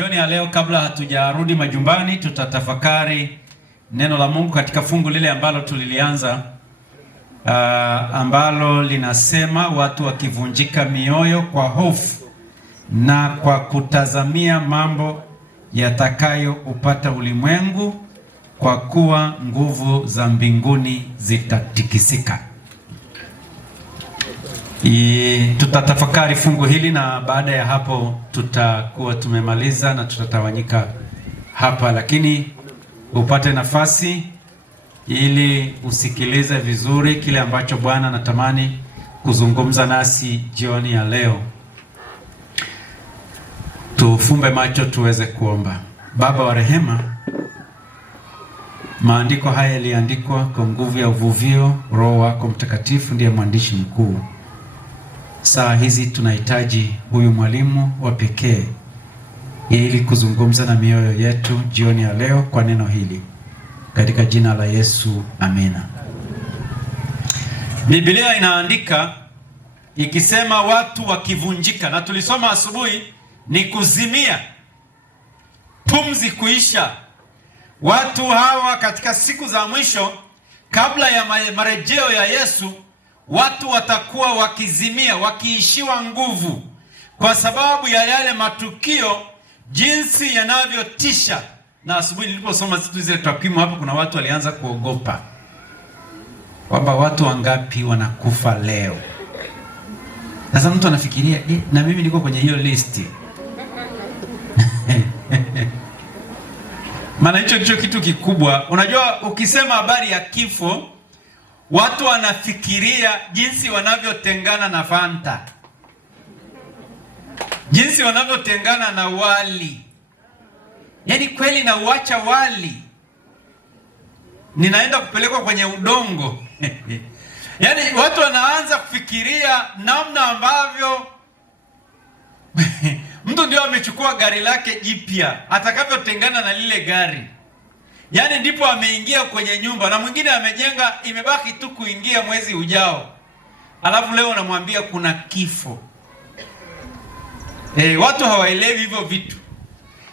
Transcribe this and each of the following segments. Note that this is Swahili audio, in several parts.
Jioni ya leo, kabla hatujarudi majumbani, tutatafakari neno la Mungu katika fungu lile ambalo tulilianza, ambalo linasema watu wakivunjika mioyo kwa hofu na kwa kutazamia mambo yatakayo upata ulimwengu, kwa kuwa nguvu za mbinguni zitatikisika. Tutatafakari fungu hili na baada ya hapo tutakuwa tumemaliza na tutatawanyika hapa, lakini upate nafasi ili usikilize vizuri kile ambacho Bwana anatamani kuzungumza nasi jioni ya leo. Tufumbe macho tuweze kuomba. Baba wa rehema, maandiko haya yaliandikwa kwa nguvu ya uvuvio. Roho wako Mtakatifu ndiye mwandishi mkuu. Saa hizi tunahitaji huyu mwalimu wa pekee ili kuzungumza na mioyo yetu jioni ya leo kwa neno hili, katika jina la Yesu, amina. Biblia inaandika ikisema watu wakivunjika, na tulisoma asubuhi ni kuzimia, pumzi kuisha. Watu hawa katika siku za mwisho kabla ya marejeo ya Yesu, watu watakuwa wakizimia, wakiishiwa nguvu kwa sababu ya yale matukio jinsi yanavyotisha. Na asubuhi niliposoma zile takwimu hapo, kuna watu walianza kuogopa kwamba watu wangapi wanakufa leo. Sasa mtu anafikiria na mimi niko kwenye hiyo listi. Maana hicho ndicho kitu kikubwa. Unajua, ukisema habari ya kifo, watu wanafikiria jinsi wanavyotengana na Fanta, jinsi wanavyotengana na wali. Yaani kweli na uacha wali, ninaenda kupelekwa kwenye udongo. Yaani watu wanaanza kufikiria namna ambavyo mtu ndio amechukua gari lake jipya, atakavyotengana na lile gari. Yaani ndipo ameingia kwenye nyumba na mwingine amejenga, imebaki tu kuingia mwezi ujao. Alafu leo unamwambia kuna kifo. Watu hawaelewi hivyo vitu.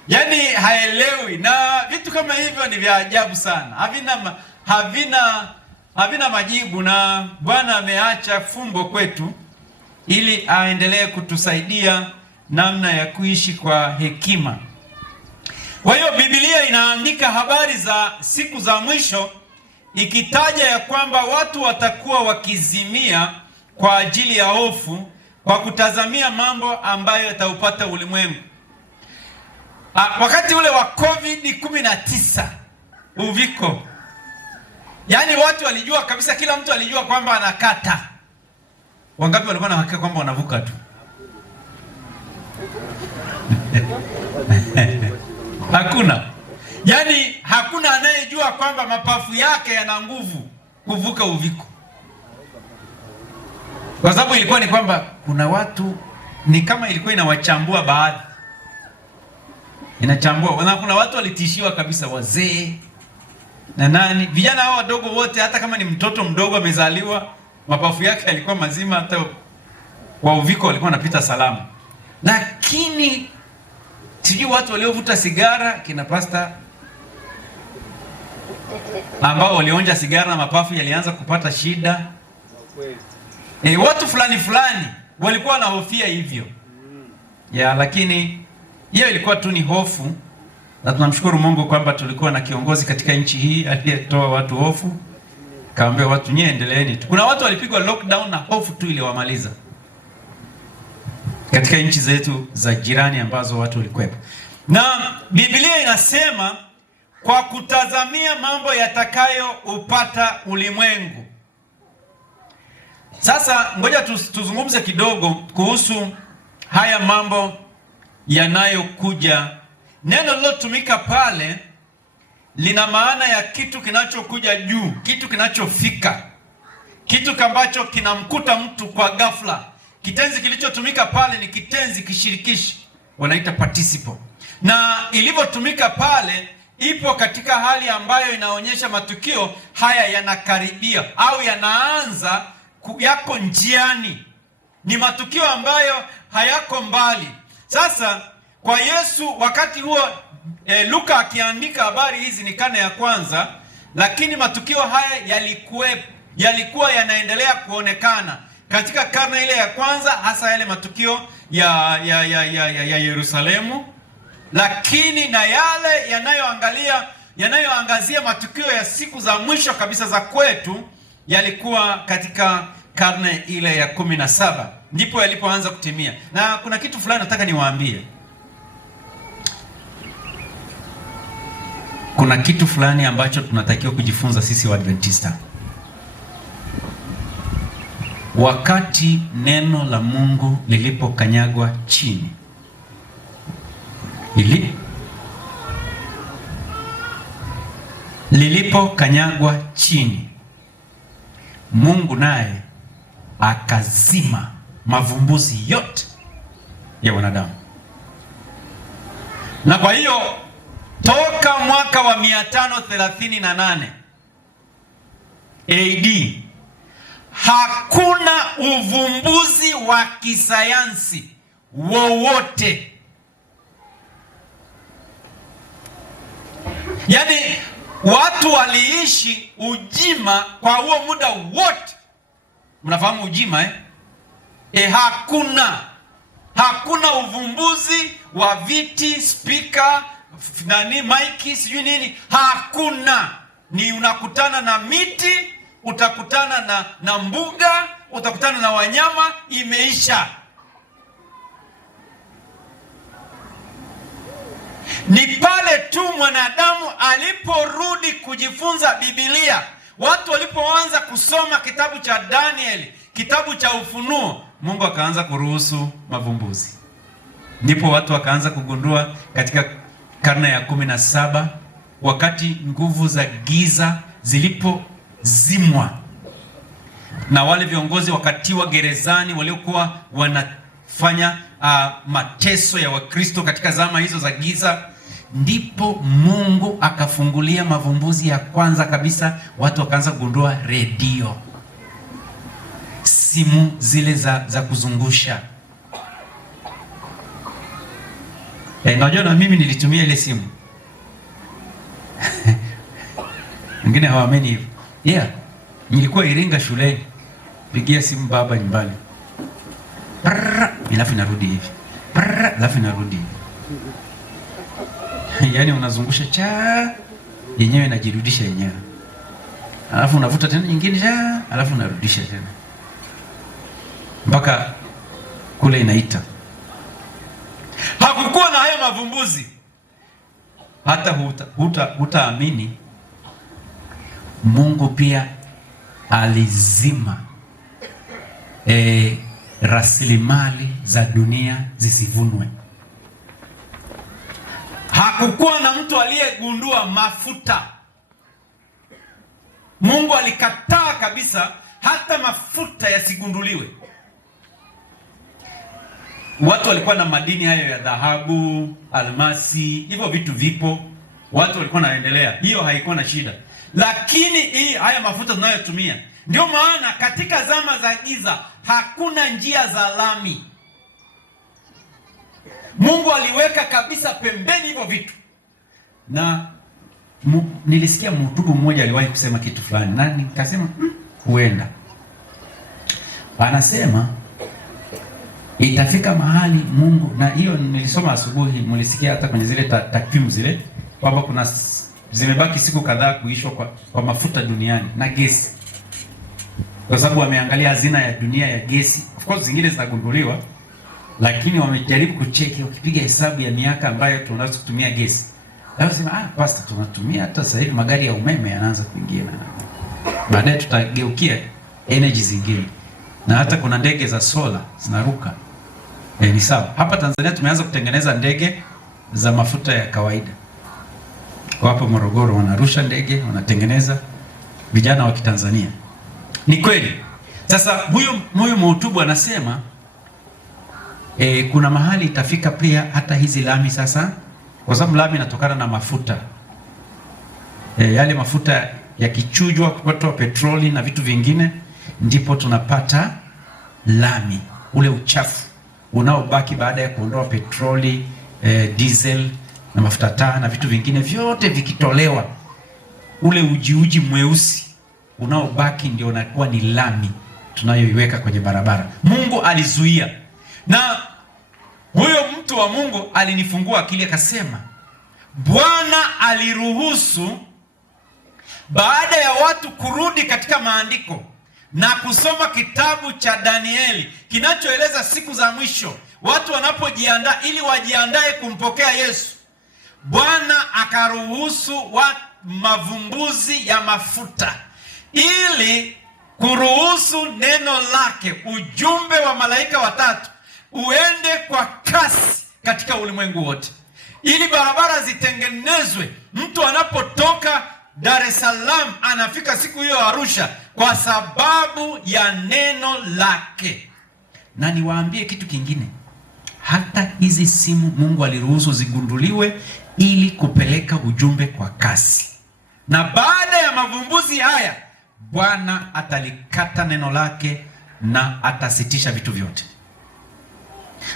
Yaani haelewi, na vitu kama hivyo ni vya ajabu sana. Havina majibu, na Bwana ameacha fumbo kwetu ili aendelee kutusaidia namna ya kuishi kwa hekima. Kwa hiyo Biblia inaandika habari za siku za mwisho, ikitaja ya kwamba watu watakuwa wakizimia kwa ajili ya hofu, kwa kutazamia mambo ambayo yataupata ulimwengu. Wakati ule wa COVID-19, uviko, yaani watu walijua kabisa, kila mtu alijua kwamba anakata. Wangapi walikuwa na hakika kwamba wanavuka tu? Hakuna. Yaani hakuna anayejua kwamba mapafu yake yana nguvu kuvuka uviko. Kwa sababu ilikuwa ni kwamba kuna watu ni kama ilikuwa inawachambua baadhi. Inachambua. Na kuna watu walitishiwa kabisa, wazee na nani, vijana hao wadogo wote, hata kama ni mtoto mdogo amezaliwa, mapafu yake yalikuwa mazima, hata kwa uviko walikuwa wanapita salama. Lakini sijui watu waliovuta sigara, kina pasta ambao walionja sigara na mapafu yalianza kupata shida. Watu fulani walikuwa wanahofia hivyo. Lakini hiyo ilikuwa tu ni hofu, na tunamshukuru Mungu kwamba tulikuwa na kiongozi katika nchi hii aliyetoa watu hofu, kaambia watu nyie endeleeni tu. Kuna watu walipigwa lockdown na hofu tu ile wamaliza katika nchi zetu za jirani ambazo watu walikuwepo. Na Biblia inasema kwa kutazamia mambo yatakayo upata ulimwengu. Sasa ngoja tuzungumze kidogo kuhusu haya mambo yanayokuja. Neno lilotumika pale lina maana ya kitu kinachokuja juu, kitu kinachofika, kitu ambacho kinamkuta mtu kwa ghafla. Kitenzi kilichotumika pale ni kitenzi kishirikishi, wanaita participle. Na ilivyotumika pale ipo katika hali ambayo inaonyesha matukio haya yanakaribia au yanaanza, yako njiani. Ni matukio ambayo hayako mbali. Sasa kwa Yesu wakati huo Luka akiandika habari hizi ni karne ya kwanza, lakini matukio haya yalikuwa yanaendelea kuonekana katika karne ile ya kwanza, hasa yale matukio ya Yerusalemu, lakini na yale yanayoangazia matukio ya siku za mwisho kabisa za kwetu yalikuwa katika karne ile ya 17, ndipo yalipoanza kutimia. Na kuna kitu fulani nataka niwaambie. Kuna kitu fulani ambacho tunatakiwa kujifunza sisi Waadventista. Wakati neno la Mungu lilipokanyagwa chini, lilipokanyagwa chini, Mungu naye akazima mavumbuzi yote ya wanadamu. Na kwa hiyo toka mwaka wa 538 AD hakuna uvumbuzi wa kisayansi wowote. Yaani watu waliishi ujima kwa huo muda wote. Mnafahamu ujima Hakuna uvumbuzi wa viti, speaker, maiki, sijui nini. Hakuna. Ni unakutana na miti, utakutana na mbuga, utakutana na wanyama, imeisha. Ni pale tu mwanadamu aliporudi kujifunza Biblia, watu walipoanza kusoma kitabu cha Danieli, kitabu cha Ufunuo, Mungu akaanza kuruhusu mavumbuzi. Ndipo watu wakaanza kugundua katika karne ya 17, wakati nguvu za giza zilipozimwa na wale viongozi wakatiwa gerezani waliokuwa wanafanya mateso ya Wakristo katika zama hizo za giza, ndipo Mungu akafungulia mavumbuzi ya kwanza kabisa. Watu wakaanza kugundua redio, simu zile za kuzungusha. Najua na mimi nilitumia ile simu. Wengine hawaamini hivyo. Nilikuwa Iringa shuleni, pigia simu baba nyumbani, alafu inarudi hivi, alafu inarudi hivi. Yaani unazungusha yenyewe inajirudisha yenyewe, alafu unavuta tena nyingine alafu unarudisha tena mpaka kule inaita. Hakukuwa na haya mavumbuzi. Hata hutaamini, Mungu pia alizima rasilimali za dunia zisivunwe. Hakukuwa na mtu aliyegundua mafuta. Mungu alikataa kabisa hata mafuta yasigunduliwe. Watu walikuwa na madini hayo ya dhahabu, almasi, hivyo vitu vipo. Watu walikuwa naendelea, hiyo haikuwa na shida. Lakini haya mafuta tunayotumia, ndio maana katika zama za giza hakuna njia za lami. Mungu aliweka kabisa pembeni hivyo vitu. Na nilisikia mhutubu mmoja aliwahi kusema kitu fulani, na nikasema huenda anasema itafika mahali Mungu, na hiyo nilisoma asubuhi, mlisikia hata kwenye zile takwimu zile, kwamba kuna zimebaki siku kadhaa kuishwa kwa mafuta duniani na gesi, kwa sababu wameangalia hazina ya dunia ya gesi. Of course zingine zinagunduliwa, lakini wamejaribu kucheki, ukipiga hesabu ya miaka ambayo tunaweza kutumia gesi, Leo sema pastor, tunatumia hata sasa hivi magari ya umeme yanaanza kuingia, na baadaye tutageukia energy zingine, na hata kuna ndege za sola zinaruka. Ni sawa. Hapa Tanzania tumeanza kutengeneza ndege za mafuta ya kawaida. Kwa hapo Morogoro wanarusha ndege, wanatengeneza, vijana wa Kitanzania. Ni kweli. Sasa huyo mhutubu anasema kuna mahali itafika pia hata hizi lami sasa, kwa sababu lami inatokana na mafuta. Yale mafuta yakichujwa kutoa petroli na vitu vingine, ndipo tunapata lami, ule uchafu unaobaki baada ya kuondoa petroli, diesel na mafuta taa na vitu vingine vyote vikitolewa, ule uji mweusi unaobaki ndio unakuwa ni lami tunayoiweka kwenye barabara. Mungu alizuia, na huyo mtu wa Mungu alinifungua akili, akasema Bwana aliruhusu baada ya watu kurudi katika maandiko na kusoma kitabu cha Danieli kinachoeleza siku za mwisho, watu wanapojiandaa ili wajiandae kumpokea Yesu, Bwana akaruhusu mavumbuzi ya mafuta ili kuruhusu neno lake, ujumbe wa malaika watatu uende kwa kasi katika ulimwengu wote, ili barabara zitengenezwe. Mtu anapotoka Dar es Salaam anafika siku hiyo Arusha kwa sababu ya neno lake. Na niwaambie kitu kingine, hata hizi simu Mungu aliruhusu zigunduliwe ili kupeleka ujumbe kwa kasi. Na baada ya mavumbuzi haya, Bwana atalikata neno lake na atasitisha vitu vyote,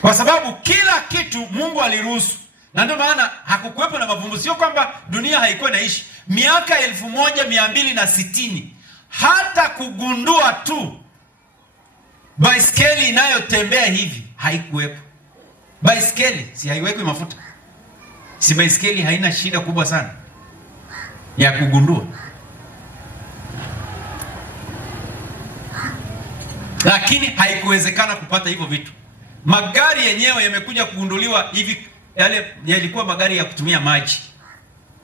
kwa sababu kila kitu Mungu aliruhusu. Na ndio maana hakukuwepo na mavumbuzi. Sio kwamba dunia haikuwa inaishi miaka 1260, hata kugundua tu baiskeli inayotembea hivi haikuwepo. Baiskeli si haiwekwi mafuta? Si baiskeli haina shida kubwa sana ya kugundua? Lakini haikuwezekana kupata hivyo vitu. Magari yenyewe yamekuja kugunduliwa hivi, yale yalikuwa magari ya kutumia maji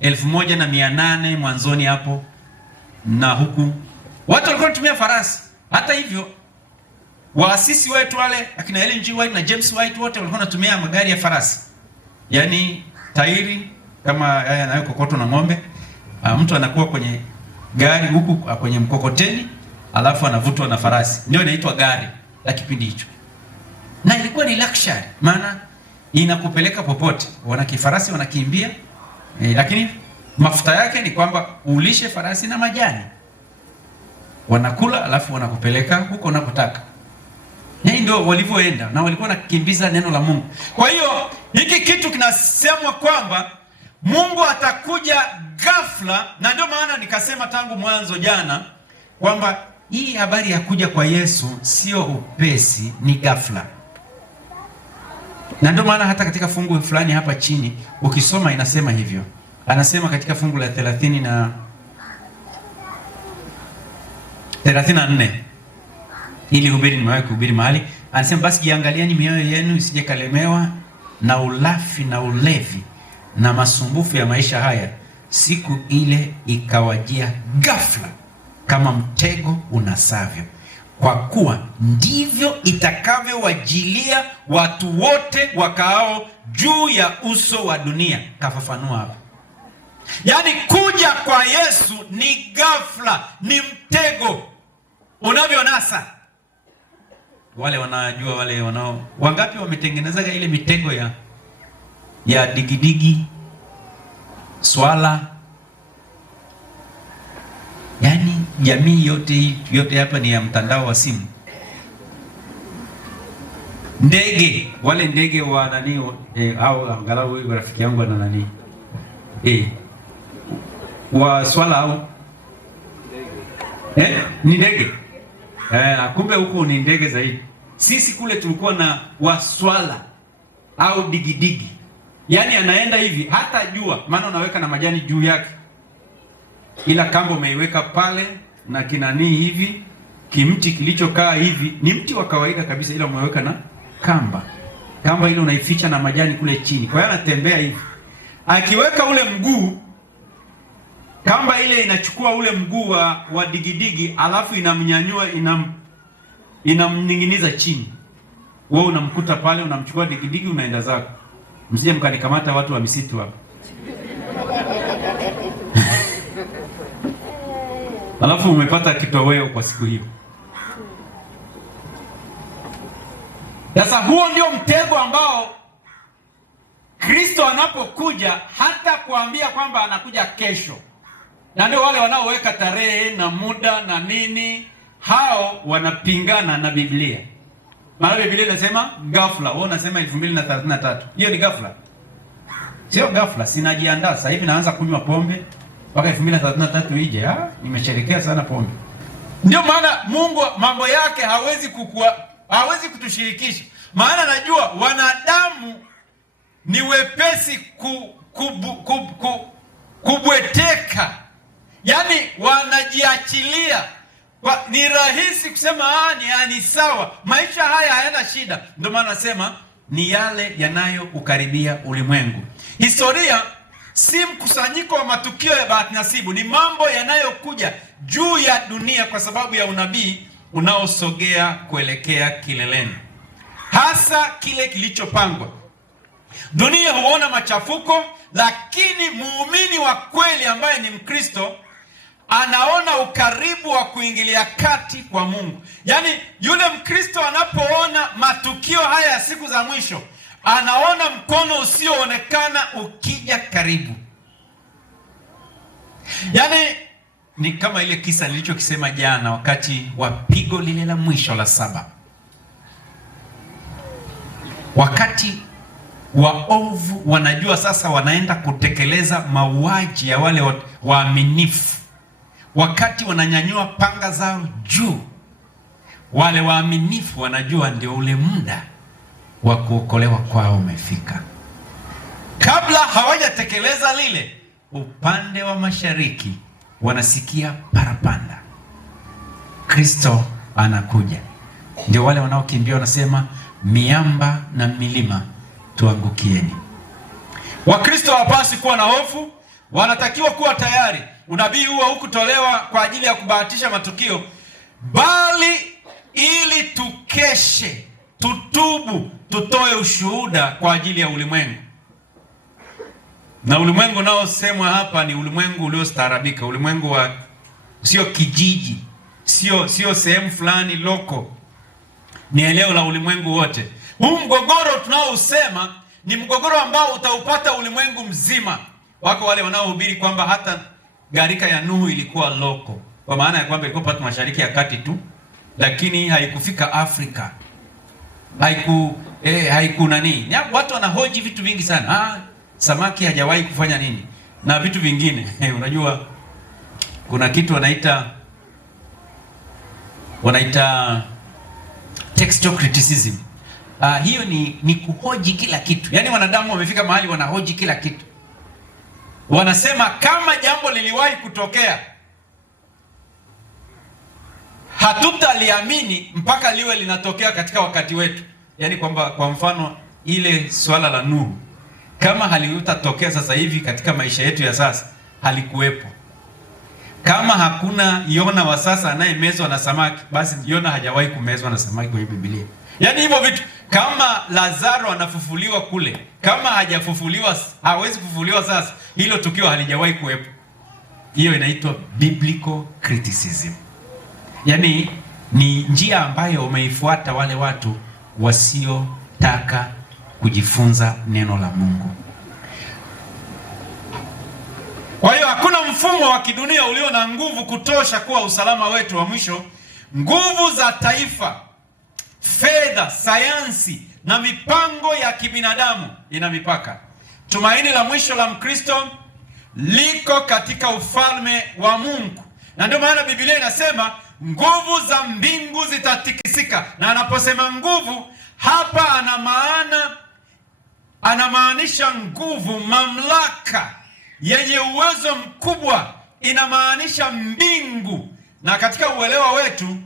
1800 mwanzoni hapo, na huku watu walikuwa wanatumia farasi. Hata hivyo waasisi wetu wale akina Ellen G. White na James White wote walikuwa wanatumia magari ya farasi, yaani tairi kama haya yanayokokotwa na ng'ombe. Mtu anakuwa kwenye gari huku kwenye mkokoteni, alafu anavutwa na farasi. Ndio inaitwa gari la kipindi hicho, na ilikuwa ni luxury, maana inakupeleka popote. Wana kifarasi wanakimbia, lakini mafuta yake ni kwamba ulishe farasi na majani, wanakula alafu wanakupeleka huko unapotaka. Hii ndio walivyoenda, na walikuwa nakimbiza neno la Mungu. Kwa hiyo hiki kitu kinasemwa kwamba Mungu atakuja ghafla, na ndio maana nikasema tangu mwanzo jana kwamba hii habari ya kuja kwa Yesu sio upesi, ni ghafla. Na ndio maana hata katika fungu fulani hapa chini ukisoma inasema hivyo. Anasema katika fungu la 30 na 34, ili hubiri nimewahi kuhubiri mahali, anasema basi jiangalieni mioyo yenu isije kalemewa na ulafi na ulevi na masumbufu ya maisha haya, siku ile ikawajia ghafla kama mtego unasavyo, kwa kuwa ndivyo itakavyowajilia watu wote wakaao juu ya uso wa dunia. Kafafanua hapa, yaani kuja kwa Yesu ni ghafla, ni mtego unavyonasa. Wale wanajua, wale wangapi wametengenezaga ile mitego ya digidigi, swala, yaani jamii yote hapa ni ya mtandao wa simu. Ndege, wale ndege wa nani, au angalau rafiki yangu ana nani, wa swala au ni ndege, kumbe huko ni ndege zaidi. Sisi kule tulikuwa na waswala au digidigi, yaani anaenda hivi hata jua, maana unaweka na majani juu yake, ila kamba umeiweka pale na kinani hivi, kimti kilichokaa hivi ni mti wa kawaida kabisa, ila umeweka na kamba ile unaificha na majani kule chini. Kwa hiyo anatembea hivi, akiweka ule mguu, kamba ile inachukua ule mguu wa digidigi, alafu inamnyanyua, inamninginiza chini. Wewe unamkuta pale, unamchukua digidigi, unaenda zako. Msije mkanikamata watu wa misitu hapa. Alafu umepata kitoweo kwa siku hiyo. Sasa huo ndio mtego ambao Kristo anapokuja hata kuambia kwamba anakuja kesho. Na ndio wale wanaoweka tarehe na muda na nini, hao wanapingana na Biblia. Maana Biblia inasema ghafla, wao wanasema 2033. Hiyo ni ghafla. Sio ghafla, sinajiandaa sasa hivi naanza kunywa pombe mpaka 2033 ije. Nimesherekea sana pombe. Ndio maana Mungu mambo yake hawezi kutushirikisha. Maana najua wanadamu ni wepesi kubweteka. Yaani wanajiachilia. Ni rahisi kusema ni sawa. Maisha haya hayana shida. Ndio maana nasema ni yale yanayoukaribia ulimwengu. Historia si mkusanyiko wa matukio ya bahati nasibu, ni mambo yanayokuja juu ya dunia kwa sababu ya unabii unaosogea kuelekea kileleni. Hasa kile kilichopangwa. Dunia huona machafuko, lakini muumini wa kweli ambaye ni Mkristo anaona ukaribu wa kuingilia kati kwa Mungu. Yaani yule Mkristo anapoona matukio haya ya siku za mwisho, anaona mkono usioonekana ukija karibu. Yaani ni kama ile kisa nilichokisema jana wakati wa pigo lile la mwisho la 7. Wakati waovu wanajua sasa wanaenda kutekeleza mauaji ya wale waaminifu. Wakati wananyanyua panga zao juu, wale waaminifu wanajua ndio ule muda wa kuokolewa kwao umefika. Kabla hawajatekeleza lile, upande wa mashariki wanasikia parapanda, Kristo anakuja. Ndio wale wanaokimbia wanasema, miamba na milima tuangukieni. Wakristo hawapaswi kuwa na hofu, wanatakiwa kuwa tayari. Unabii huo hukutolewa kwa ajili ya kubahatisha matukio, bali ili tukeshe, tutubu, tutoe ushuhuda kwa ajili ya ulimwengu. Na ulimwengu nao semwa hapa ni ulimwengu uliostaarabika, ulimwengu wa sio kijiji, sio sehemu fulani loko, ni eneo la ulimwengu wote. Huu mgogoro tunaousema ni mgogoro ambao utaupata ulimwengu mzima. Wako wale wanaohubiri kwamba hata gharika ya Nuhu ilikuwa loko, kwa maana ya kwamba ilikuwa patu Mashariki ya Kati tu, lakini haikufika Afrika. Haiku nani? Watu wanahoji vitu vingi sana. Samaki hajawahi kufanya nini? Na vitu vingine. Unajua kuna kitu wanaita textual criticism. Hiyo ni kuhoji kila kitu. Yaani wanadamu wamefika mahali wanahoji kila kitu. Wanasema kama jambo liliwahi kutokea, hatutaliamini mpaka liwe linatokea katika wakati wetu. Yaani kwamba kwa mfano ile swala la Nuhu, kama haliutatokea sasa hivi katika maisha yetu ya sasa, halikuwepo. Kama hakuna Yona wa sasa anayemezwa na samaki, basi Yona hajawahi kumezwa na samaki kwenye Biblia. Yaani hivyo vitu, kama Lazaro anafufuliwa kule, kama hajafufuliwa, hawezi kufufuliwa sasa, hilo tukio halijawahi kuwepo. Hiyo inaitwa biblical criticism. Yaani ni njia ambayo umeifuata wale watu wasiotaka kujifunza neno la Mungu. Kwa hiyo hakuna mfumo wa kidunia ulio na nguvu kutosha kuwa usalama wetu wa mwisho. Nguvu za taifa, fedha, sayansi na mipango ya kibinadamu ina mipaka. Tumaini la mwisho la Mkristo liko katika ufalme wa Mungu. Na ndio maana Biblia inasema nguvu za mbingu zitatikisika. Na anaposema nguvu hapa anamaanisha nguvu, mamlaka yenye uwezo mkubwa, inamaanisha mbingu. Na katika uelewa wetu,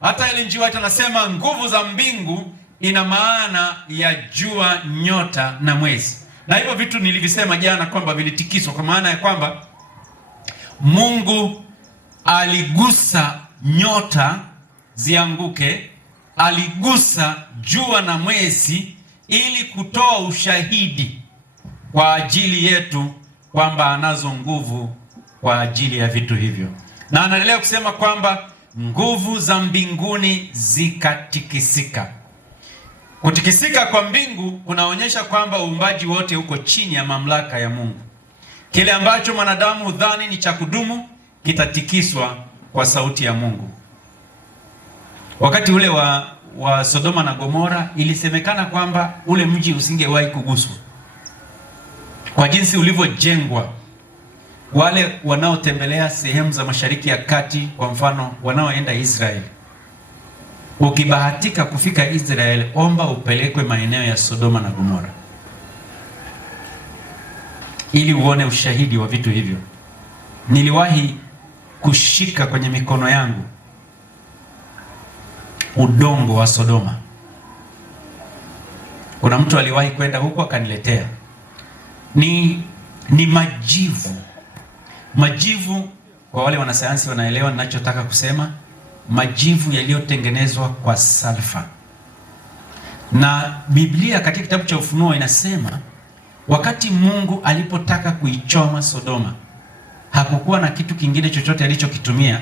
hata ile White anasema nguvu za mbingu ina maana ya jua, nyota na mwezi. Na hivyo vitu nilivisema jana kwamba vilitikiswa, kwa maana ya kwamba Mungu aligusa nyota zianguke, aligusa jua na mwezi ili kutoa ushahidi kwa ajili yetu kwamba anazo nguvu kwa ajili ya vitu hivyo. Na anaendelea kusema kwamba nguvu za mbinguni zikatikisika. Kutikisika kwa mbingu kunaonyesha kwamba uumbaji wote uko chini ya mamlaka ya Mungu. Kile ambacho mwanadamu hudhani ni cha kudumu kitatikiswa kwa sauti ya Mungu. Wakati ule wa Sodoma na Gomora ilisemekana kwamba ule mji usingewahi kuguswa. kwa jinsi ulivyojengwa. Wale wanaotembelea sehemu za Mashariki ya Kati, kwa mfano wanaoenda Israeli, ukibahatika kufika Israeli, omba upelekwe maeneo ya Sodoma na Gomora ili uone ushahidi wa vitu hivyo. Niliwahi kushika kwenye mikono yangu udongo wa Sodoma. Kuna mtu aliwahi kwenda huko akaniletea. Ni majivu. Kwa wale wanasayansi wanaelewa ninachotaka kusema. Majivu yaliyotengenezwa kwa salfa. Na Biblia katika kitabu cha Ufunuo inasema wakati Mungu alipotaka kuichoma Sodoma, hakukuwa na kitu kingine chochote alichokitumia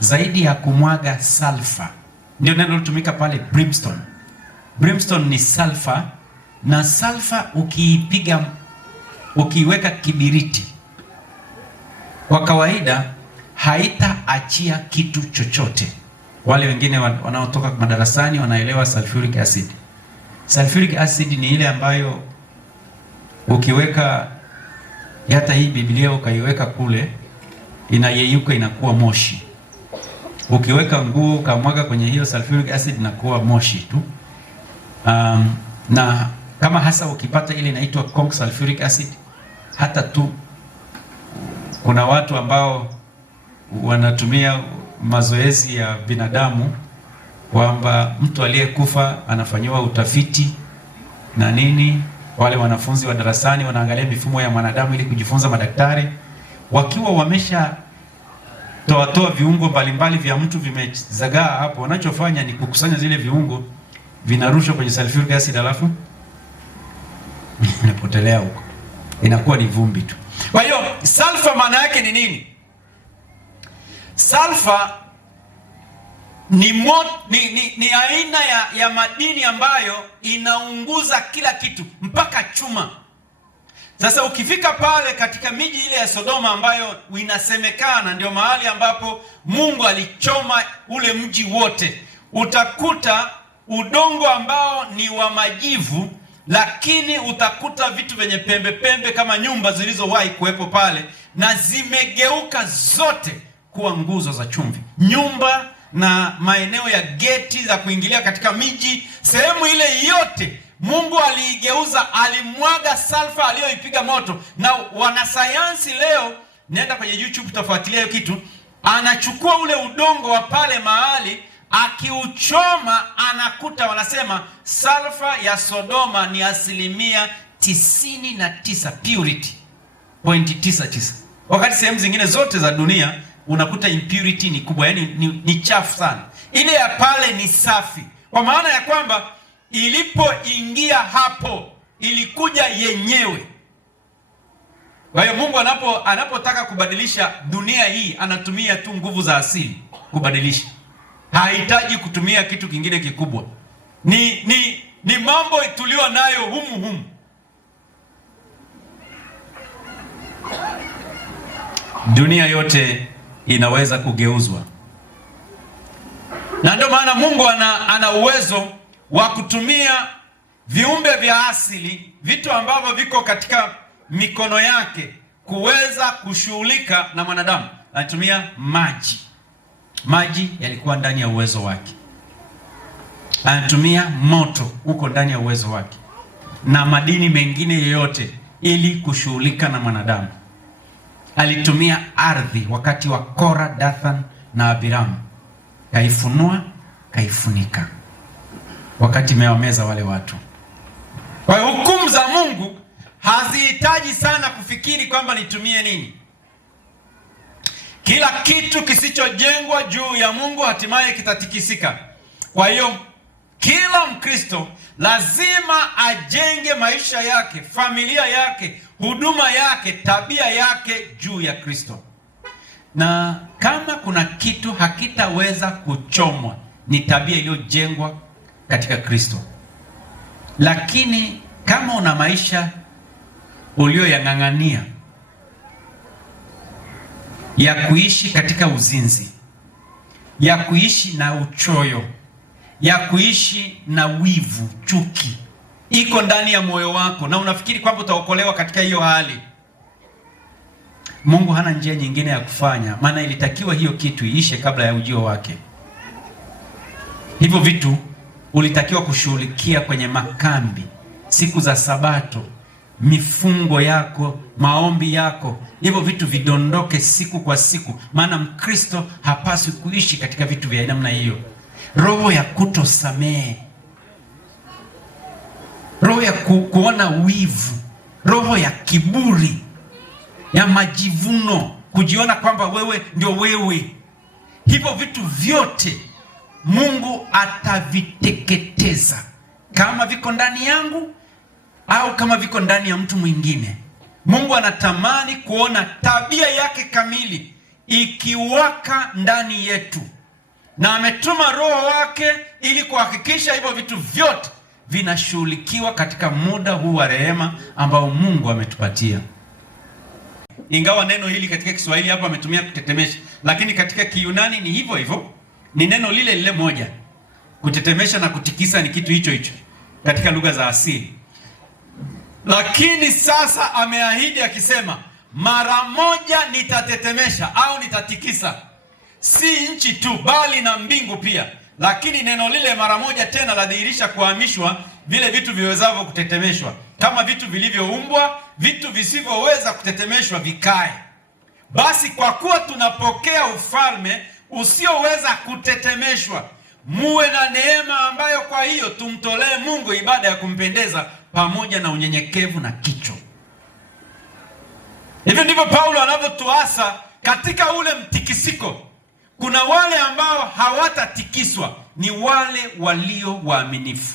zaidi ya kumwaga salfa. Ndio neno lilotumika pale, brimstone. Brimstone ni salfa, na salfa ukiiweka kibiriti, kwa kawaida haitaachia kitu chochote. Wale wengine wanaotoka madarasani wanaelewa sulfuric acid. Sulfuric acid ni ile ambayo ukiweka, hata hii Biblia ukaiweka kule, inayeyuka, inakuwa moshi. Ukiweka nguo ukamwaga kwenye hiyo sulfuric acid inakuwa moshi tu. Na kama hasa ukipata ile inaitwa conch sulfuric acid, hata tu kuna watu ambao wanatumia mazoezi ya binadamu kwamba mtu aliyekufa anafanyiwa utafiti na nini. Wale wanafunzi wa darasani wanaangalia mifumo ya mwanadamu ili kujifunza madaktari, wakiwa wamesha toa viungo mbalimbali vya mtu vimezagaa hapo, wanachofanya ni kukusanya zile viungo, vinarushwa kwenye sulfuric acid, alafu inapotelea huko, inakuwa ni vumbi tu. Kwa hiyo sulfa maana yake ni nini? Sulfa ni aina ya madini ambayo inaunguza kila kitu mpaka chuma. Sasa ukifika pale katika miji ile ya Sodoma ambayo inasemekana ndio mahali ambapo Mungu alichoma ule mji wote, utakuta udongo ambao ni wa majivu, lakini utakuta vitu vyenye pembe pembe kama nyumba zilizowahi kuwepo pale, na zimegeuka zote kuwa nguzo za chumvi. Nyumba na maeneo ya geti za kuingilia katika miji, sehemu ile yote Mungu aliigeuza, alimwaga salfa aliyoipiga moto. Na wanasayansi leo, nenda kwenye YouTube utafuatilia hiyo kitu, anachukua ule udongo wa pale mahali, akiuchoma anakuta, wanasema salfa ya Sodoma ni 99% purity, 0.99, wakati sehemu zingine zote za dunia unakuta impurity ni kubwa, yani ni chafu sana. Ile ya pale ni safi, kwa maana ya kwamba ilipoingia hapo ilikuja yenyewe. Kwa hiyo Mungu anapotaka kubadilisha dunia hii, anatumia tu nguvu za asili kubadilisha. Hahitaji kutumia kitu kingine kikubwa. Ni mambo tulio nayo humu. Dunia yote inaweza kugeuzwa, na ndio maana Mungu ana uwezo wa kutumia viumbe vya asili, vitu ambavyo viko katika mikono yake, kuweza kushughulika na mwanadamu. Anatumia maji yalikuwa ndani ya uwezo wake. Anatumia moto huko ndani ya uwezo wake, na madini mengine yoyote ili kushughulika na mwanadamu. Alitumia ardhi wakati wa Kora, Dathan na Abiramu, kaifunua, kaifunika wakati mewameza wale watu. Kwa hiyo hukumu za Mungu hazihitaji sana kufikiri kwamba nitumie nini. Kila kitu kisichojengwa juu ya Mungu hatimaye kitatikisika. Kwa hiyo kila Mkristo lazima ajenge maisha yake, familia yake, huduma yake, tabia yake juu ya Kristo. Na kama kuna kitu hakitaweza kuchomwa, ni tabia iliyojengwa katika Kristo. Lakini kama una maisha ulioyang'ang'ania ya kuishi katika uzinzi, ya kuishi na uchoyo, ya kuishi na wivu, chuki, iko ndani ya moyo wako na unafikiri kwamba utaokolewa katika hiyo hali, Mungu hana njia nyingine ya kufanya, maana ilitakiwa hiyo kitu iishe kabla ya ujio wake. Hivyo vitu ulitakiwa kushughulikia kwenye makambi, siku za Sabato, mifungo yako, maombi yako. Hivyo vitu vidondoke siku kwa siku, maana Mkristo hapaswi kuishi katika vitu vya namna hiyo. Roho ya kutosamehe, roho ya kuona wivu, roho ya kiburi, ya majivuno, kujiona kwamba wewe ndio wewe. Hivyo vitu vyote Mungu ataviteketeza kama viko ndani yangu au kama viko ndani ya mtu mwingine. Mungu anatamani kuona tabia yake kamili ikiwaka ndani yetu, na ametuma Roho wake ili kuhakikisha hivyo vitu vyote vinashughulikiwa katika muda huu wa rehema ambao Mungu ametupatia. Ingawa neno hili katika Kiswahili hapa ametumia kutetemesha, lakini katika Kiyunani ni hivyo hivyo, ni neno lile lile moja. Kutetemesha na kutikisa ni kitu hicho hicho katika lugha za asili. Lakini sasa ameahidi akisema, mara moja nitatetemesha au nitatikisa, si nchi tu bali na mbingu pia. Lakini neno lile mara moja tena ladhihirisha kuhamishwa vile vitu viwezavyo kutetemeshwa, kama vitu vilivyoumbwa, vitu visivyoweza kutetemeshwa vikae. Basi kwa kuwa tunapokea ufalme usioweza kutetemeshwa, muwe na neema ambayo kwa hiyo tumtolee Mungu ibada ya kumpendeza pamoja na unyenyekevu na kicho. Hivyo ndivyo Paulo anavyotuasa katika ule mtikisiko. Kuna wale ambao hawatatikiswa, ni wale walio waaminifu,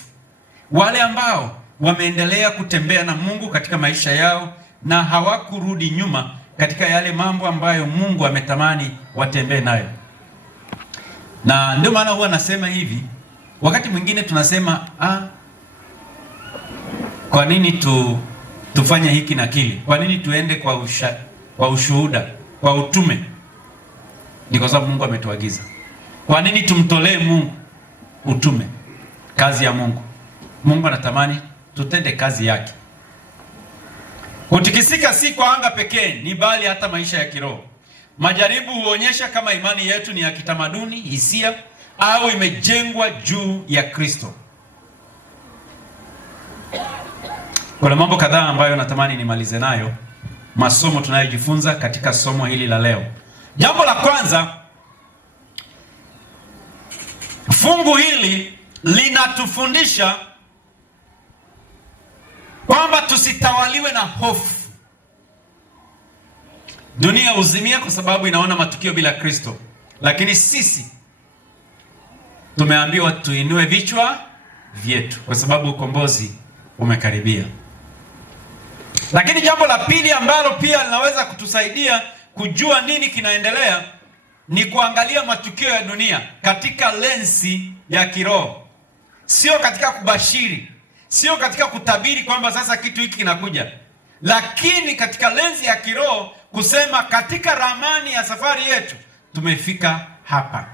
wale ambao wameendelea kutembea na Mungu katika maisha yao na hawakurudi nyuma katika yale mambo ambayo Mungu ametamani watembee nayo. Na ndio maana huwa nasema hivi, wakati mwingine tunasema kwa nini tufanye hiki na kile? Kwa nini tuende kwa ushuhuda, kwa utume? Ni kwa sababu Mungu ametuagiza. Kwa nini tumtolee Mungu utume, kazi ya Mungu? Mungu anatamani tutende kazi yake. Kutikisika si kwa anga pekee, ni bali hata maisha ya kiroho. Majaribu huonyesha kama imani yetu ni ya kitamaduni, hisia, au imejengwa juu ya Kristo. Kuna mambo kadhaa ambayo natamani nimalize nayo masomo tunayojifunza katika somo hili la leo. Jambo la kwanza, fungu hili linatufundisha kwamba tusitawaliwe na hofu. Dunia huzimia kwa sababu inaona matukio bila Kristo, lakini sisi tumeambiwa tuinue vichwa vyetu kwa sababu ukombozi umekaribia. Lakini jambo la pili ambalo pia linaweza kutusaidia kujua nini kinaendelea ni kuangalia matukio ya dunia katika lensi ya kiroho, sio katika kubashiri, sio katika kutabiri kwamba sasa kitu hiki kinakuja, lakini katika lensi ya kiroho, kusema katika ramani ya safari yetu tumefika hapa.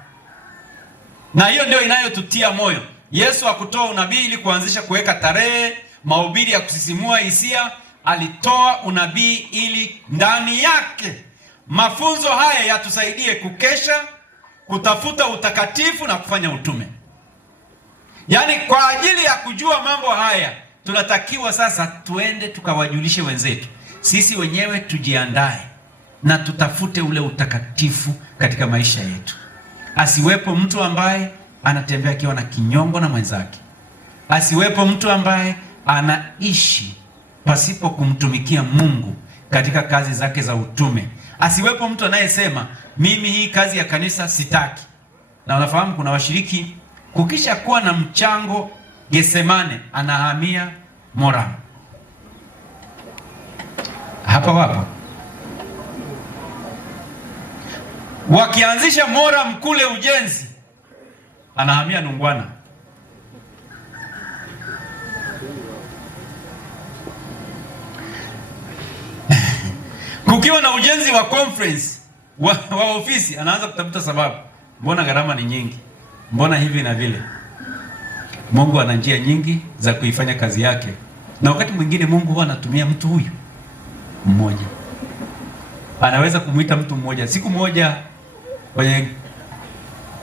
Na hiyo ndio inayotutia moyo. Yesu hakutoa unabii ili kuanzisha kuweka tarehe, mahubiri ya kusisimua hisia. Alitoa unabii ili ndani yake mafunzo haya yatusaidie kukesha, kutafuta utakatifu na kufanya utume. Yaani kwa ajili ya kujua mambo haya tunatakiwa sasa tuende tukawajulishe wenzetu. Sisi wenyewe tujiandae na tutafute ule utakatifu katika maisha yetu. Asiwepo mtu ambaye anatembea akiwa na kinyongo na mwenzake. Asiwepo mtu ambaye anaishi pasipo kumtumikia Mungu katika kazi zake za utume. Asiwepo mtu anayesema mimi hii kazi ya kanisa sitaki. Na unafahamu kuna washiriki kukisha kuwa na mchango Getsemane anahamia Moram. Hapa wapo. Wakianzisha Moram kule ujenzi, anahamia Nungwana. Kukiwa na ujenzi wa conference wa ofisi, anaanza kutafuta sababu. Mbona gharama ni nyingi? Mbona hivi na vile? Mungu ana njia nyingi za kuifanya kazi yake, na wakati mwingine Mungu huwa anatumia mtu huyu mmoja. Anaweza kumwita mtu mmoja. Siku moja kwenye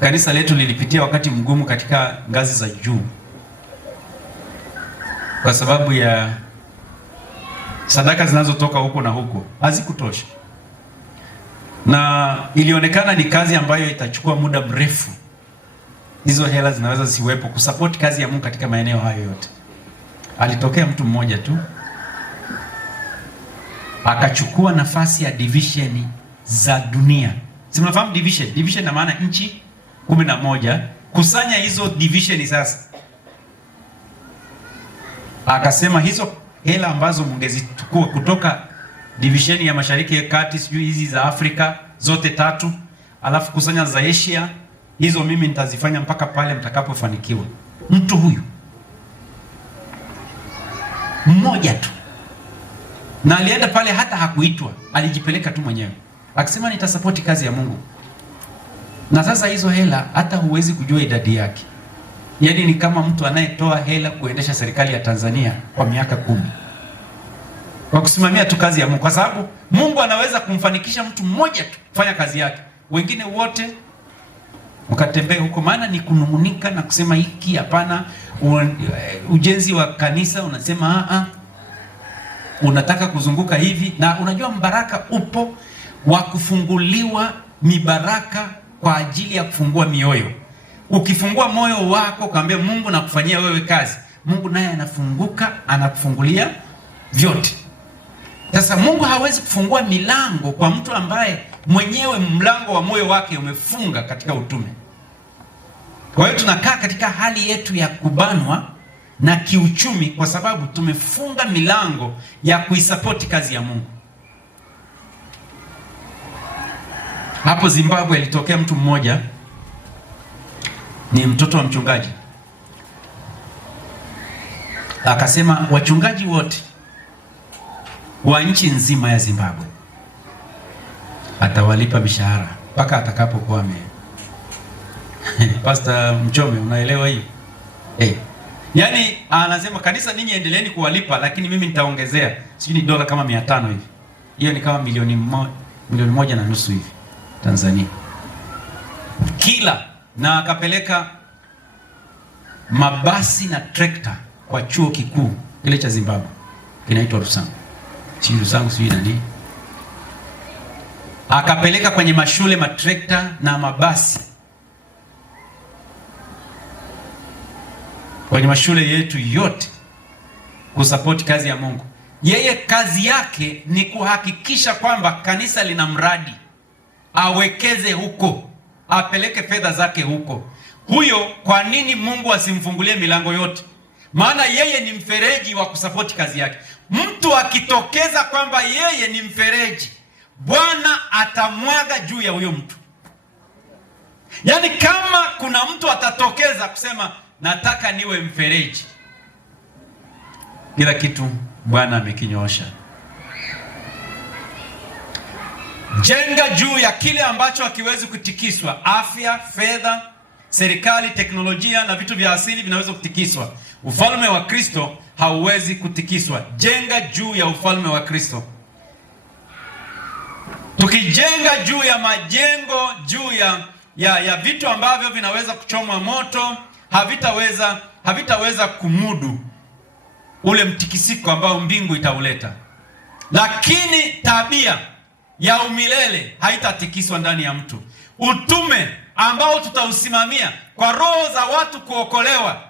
kanisa letu lilipitia wakati mgumu katika ngazi za juu kwa sababu ya sadaka zinazotoka huko na huko hazikutosha, na ilionekana ni kazi ambayo itachukua muda mrefu. Hizo hela zinaweza zisiwepo kusupport kazi ya Mungu katika maeneo hayo yote. Alitokea mtu mmoja tu akachukua nafasi ya division za dunia. Si mnafahamu division? Division na maana nchi 11. Kusanya hizo division sasa. Akasema hizo hela ambazo mngezichukua kutoka division ya Mashariki ya Kati, sijui hizi za Afrika zote 3, alafu kusanya za Asia, hizo mimi nitazifanya mpaka pale mtakapofanikiwa. Mtu huyu mmoja tu, na alienda pale hata hakuitwa, alijipeleka tu mwenyewe akisema nitasapoti kazi ya Mungu. Na sasa hizo hela hata huwezi kujua idadi yake. Yaani ni kama mtu anayetoa hela kuendesha serikali ya Tanzania kwa miaka 10 kwa kusimamia tu kazi ya Mungu, kwa sababu Mungu anaweza kumfanikisha mtu mmoja tu kufanya kazi yake, wengine wote mkatembea huko. Maana ni kunung'unika na kusema hiki hapana. Ujenzi wa kanisa unasema unataka kuzunguka hivi, na unajua mbaraka upo wa kufunguliwa, mibaraka kwa ajili ya kufungua mioyo. Ukifungua moyo wako kaambia Mungu nakufanyia wewe kazi, Mungu naye anafunguka, anakufungulia vyote. Sasa Mungu hawezi kufungua milango kwa mtu ambaye mwenyewe mlango wa moyo wake umefunga katika utume. Kwa hiyo tunakaa katika hali yetu ya kubanwa na kiuchumi kwa sababu tumefunga milango ya kuisapoti kazi ya Mungu. Hapo Zimbabwe alitokea mtu mmoja, ni mtoto wa mchungaji. Akasema wachungaji wote wa nchi nzima ya Zimbabwe atawalipa mishahara mpaka atakapokuwa Pastor Mchome, unaelewa hiyo? Yaani anasema kanisa ninyi endeleeni kuwalipa, lakini mimi nitaongezea sijui ni dola kama 500 hivi. Hiyo ni kama milioni 1.5 hivi Tanzania kila. Na akapeleka mabasi na trekta kwa chuo kikuu kile cha Zimbabwe kinaitwa Rusangu. Sijui nani. Akapeleka kwenye mashule matrekta na mabasi kwenye mashule yetu yote kusapoti kazi ya Mungu. Yeye kazi yake ni kuhakikisha kwamba kanisa lina mradi, awekeze huko, apeleke fedha zake huko. Huyo kwa nini Mungu asimfungulie milango yote? Maana yeye ni mfereji wa kusapoti kazi yake. Mtu akitokeza kwamba yeye ni mfereji, Bwana atamwaga juu ya huyo mtu. Yaani kama kuna mtu atatokeza kusema nataka niwe mfereji, kila kitu Bwana amekinyoosha. Jenga juu ya kile ambacho hakiwezi kutikiswa. Afya, fedha, serikali, teknolojia na vitu vya asili vinaweza kutikiswa. Ufalme wa Kristo hauwezi kutikiswa. Jenga juu ya ufalme wa Kristo. Tukijenga juu ya majengo, juu ya vitu ambavyo vinaweza kuchomwa moto, havitaweza kumudu ule mtikisiko ambao mbingu itauleta. Lakini tabia ya umilele haitatikiswa ndani ya mtu. Utume ambao tutausimamia kwa roho za watu kuokolewa,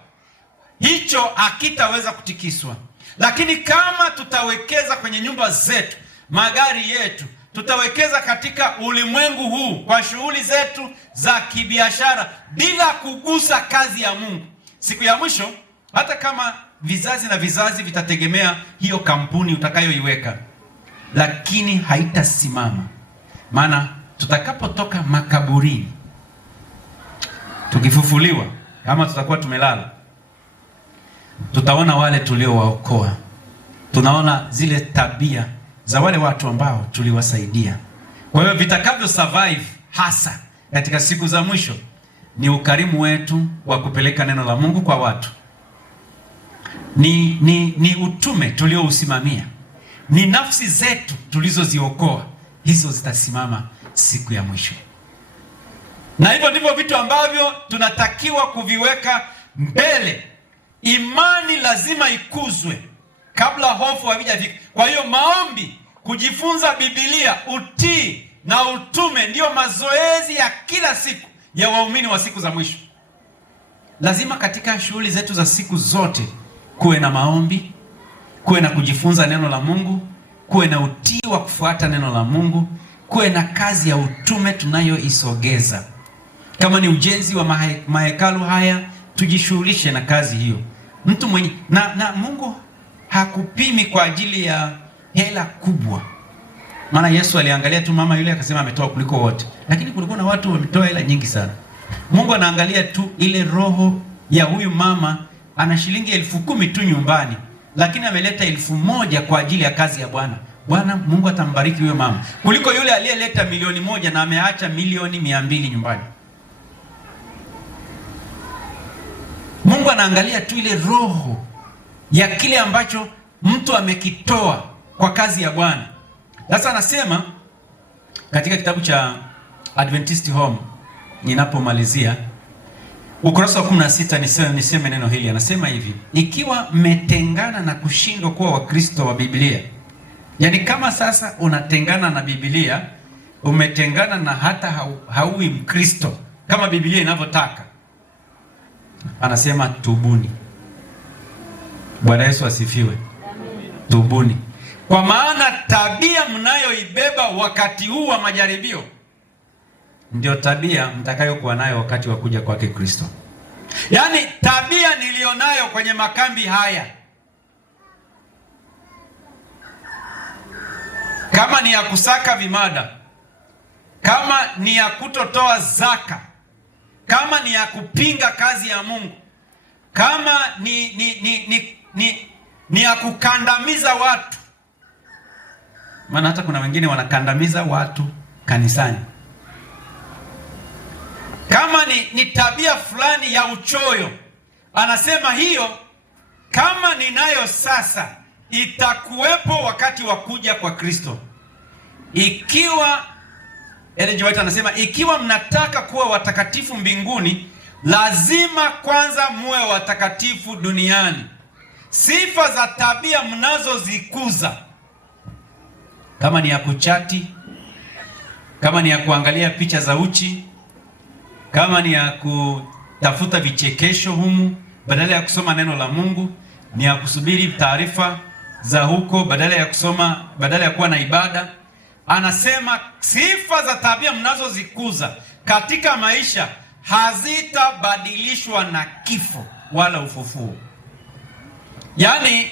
hicho hakitaweza kutikiswa. Lakini kama tutawekeza kwenye nyumba zetu, magari yetu, tutawekeza katika ulimwengu huu kwa shughuli zetu za kibiashara bila kugusa kazi ya Mungu, siku ya mwisho, hata kama vizazi na vizazi vitategemea hiyo kampuni utakayoiweka, lakini haitasimama. Maana tutakapotoka makaburini, tukifufuliwa, kama tutakuwa tumelala, tutaona wale tuliowaokoa. Tunaona zile tabia za wale watu ambao tuliwasaidia. Kwa hiyo vitakavyo survive hasa katika siku za mwisho ni ukarimu wetu wa kupeleka neno la Mungu kwa watu ni utume tuliousimamia, ni nafsi zetu tulizoziokoa, hizo zitasimama siku ya mwisho. Na hivyo ndivyo vitu ambavyo tunatakiwa kuviweka mbele. Imani lazima ikuzwe kabla hofu haijafika. Kwa hiyo maombi, kujifunza Biblia, utii na utume ndiyo mazoezi ya kila siku ya waumini wa siku za mwisho. Lazima katika shughuli zetu za siku zote kuwe na maombi, kuwe na kujifunza neno la Mungu, kuwe na utii wa kufuata neno la Mungu, kuwe na kazi ya utume tunayoisogeza. Kama ni ujenzi wa mahekalu haya, tujishughulishe na kazi hiyo. Mtu mwenye na Mungu hakupimi kwa ajili ya hela kubwa. Maana Yesu aliangalia tu mama yule akasema ametoa kuliko wote, lakini kulikuwa na watu wametoa hela nyingi sana. Mungu anaangalia tu ile roho ya huyu mama. Ana shilingi 10,000 tu nyumbani, lakini ameleta 1,000 kwa ajili ya kazi ya Bwana. Bwana Mungu atambariki huyo mama kuliko yule aliyeleta 1,000,000 na ameacha 200,000 nyumbani. Mungu anaangalia tu ile roho ya kile ambacho mtu amekitoa kwa kazi ya Bwana. Sasa anasema katika kitabu cha Adventist Home, ninapomalizia ukurasa wa 16, niseme neno hili. Anasema hivi: ikiwa mmetengana na kushindwa kuwa Wakristo wa Biblia, yaani kama sasa unatengana na Biblia, umetengana na hata hauwi Mkristo kama Biblia inavyotaka, anasema tubuni. Bwana Yesu asifiwe. Tubuni, kwa maana tabia mnayoibeba wakati huu wa majaribio ndio tabia mtakayokuwa nayo wakati wa kuja kwake Kristo. Yaani tabia nilionayo kwenye makambi haya, kama ni ya kusaka vimada, kama ni ya kutotoa zaka, kama ni ya kupinga kazi ya Mungu, kama ni ya kukandamiza watu. Maana hata kuna wengine wanakandamiza watu kanisani. Kama ni tabia fulani ya uchoyo, anasema hiyo kama ninayo sasa, itakuwepo wakati wa kuja kwa Kristo. Ikiwa Ellen G. White anasema ikiwa mnataka kuwa watakatifu mbinguni, lazima kwanza muwe watakatifu duniani. Sifa za tabia mnazozikuza, kama ni ya kuchati, kama ni ya kuangalia picha za uchi, kama ni ya kutafuta vichekesho humu badala ya kusoma neno la Mungu, ni ya kusubiri taarifa za huko badala ya kuwa na ibada. Anasema sifa za tabia mnazozikuza katika maisha hazitabadilishwa na kifo wala ufufuo. Yaani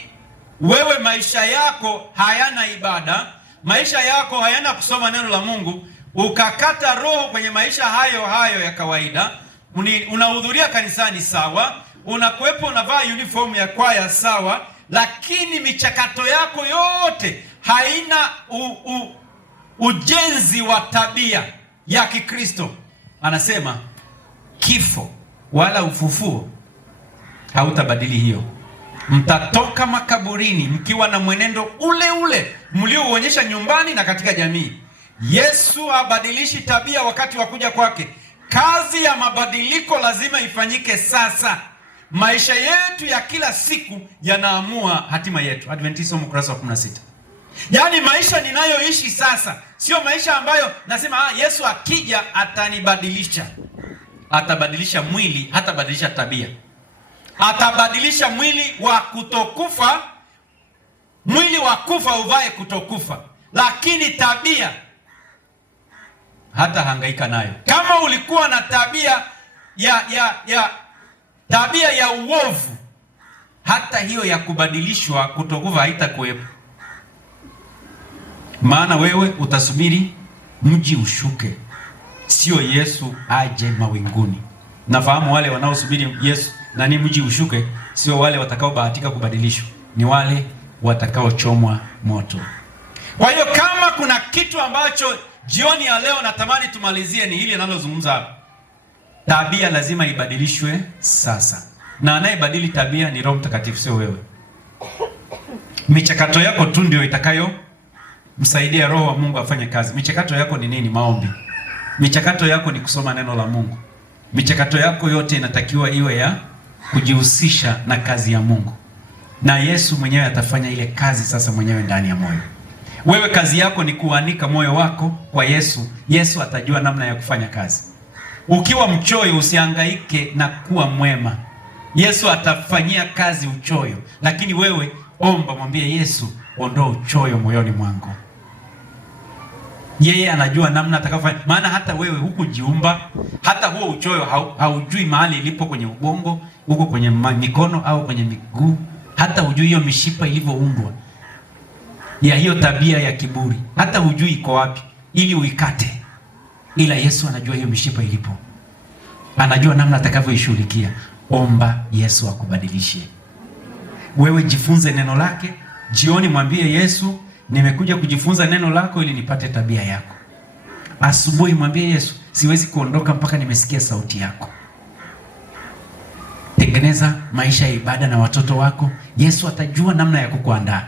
wewe maisha yako hayana ibada, maisha yako hayana kusoma neno la Mungu, ukakata roho kwenye maisha hayo ya kawaida. Unahudhuria kanisani sawa, unakuwepo unavaa uniform ya kwaya sawa, lakini michakato yako yote haina ujenzi wa tabia ya Kikristo. Anasema kifo wala ufufuo hautabadili hiyo. Mtatoka makaburini mkiwa na mwenendo ule ule mliouonyesha nyumbani na katika jamii. Yesu habadilishi tabia wakati wa kuja kwake. Kazi ya mabadiliko lazima ifanyike sasa. Maisha yetu ya kila siku yanaamua hatima yetu. Adventism ukurasa wa 16. Yaani maisha ninayoishi sasa sio maisha ambayo nasema Yesu akija atanibadilisha. Atabadilisha mwili, hatabadilisha tabia. Atabadilisha mwili wa kutokufa, mwili wa kufa uvae kutokufa, lakini tabia hata hangaika nayo. Kama ulikuwa na tabia tabia ya uovu, hata hiyo ya kubadilishwa kutokufa haitakuwepo. Maana wewe utasubiri mji ushuke, sio Yesu aje mawinguni. Nafahamu wale wanaosubiri Yesu na ni mji ushuke, sio wale watakaobahatika kubadilishwa, ni wale watakaochomwa moto. Kwa hiyo kama kuna kitu ambacho jioni ya leo natamani tumalizie, ni hili ninalozungumza hapa. Tabia lazima ibadilishwe sasa, na anayebadili tabia ni Roho Mtakatifu, sio wewe. Michakato yako tu ndio itakayo msaidia Roho wa Mungu afanye kazi. Michakato yako ni nini? Maombi. Michakato yako ni kusoma neno la Mungu. Michakato yako yote inatakiwa iwe ya kujihusisha na kazi ya Mungu, na Yesu mwenyewe atafanya ile kazi sasa mwenyewe ndani ya moyo. Wewe kazi yako ni kuanika moyo wako kwa Yesu. Yesu atajua namna ya kufanya kazi. Ukiwa mchoyo, usihangaike na kuwa mwema. Yesu atafanyia kazi uchoyo, lakini wewe omba, mwambie Yesu, ondoa uchoyo moyoni mwangu. Yeye anajua namna atakafanya, maana hata wewe hukujiumba. Hata huo uchoyo haujui mahali ilipo kwenye ubongo, huko kwenye mikono au kwenye miguu. Hata hujui hiyo mishipa ilivyoumbwa ya hiyo tabia ya kiburi, hata hujui iko wapi ili uikate. Ila Yesu anajua hiyo mishipa ilipo, anajua namna atakavyoishughulikia. Omba Yesu akubadilishie. Wewe jifunze neno lake. Jioni mwambie Yesu, nimekuja kujifunza neno lako ili nipate tabia yako. Asubuhi mwambie Yesu, siwezi kuondoka mpaka nimesikia sauti yako. Tengeneza maisha ya ibada na watoto wako. Yesu atajua namna ya kukuandaa.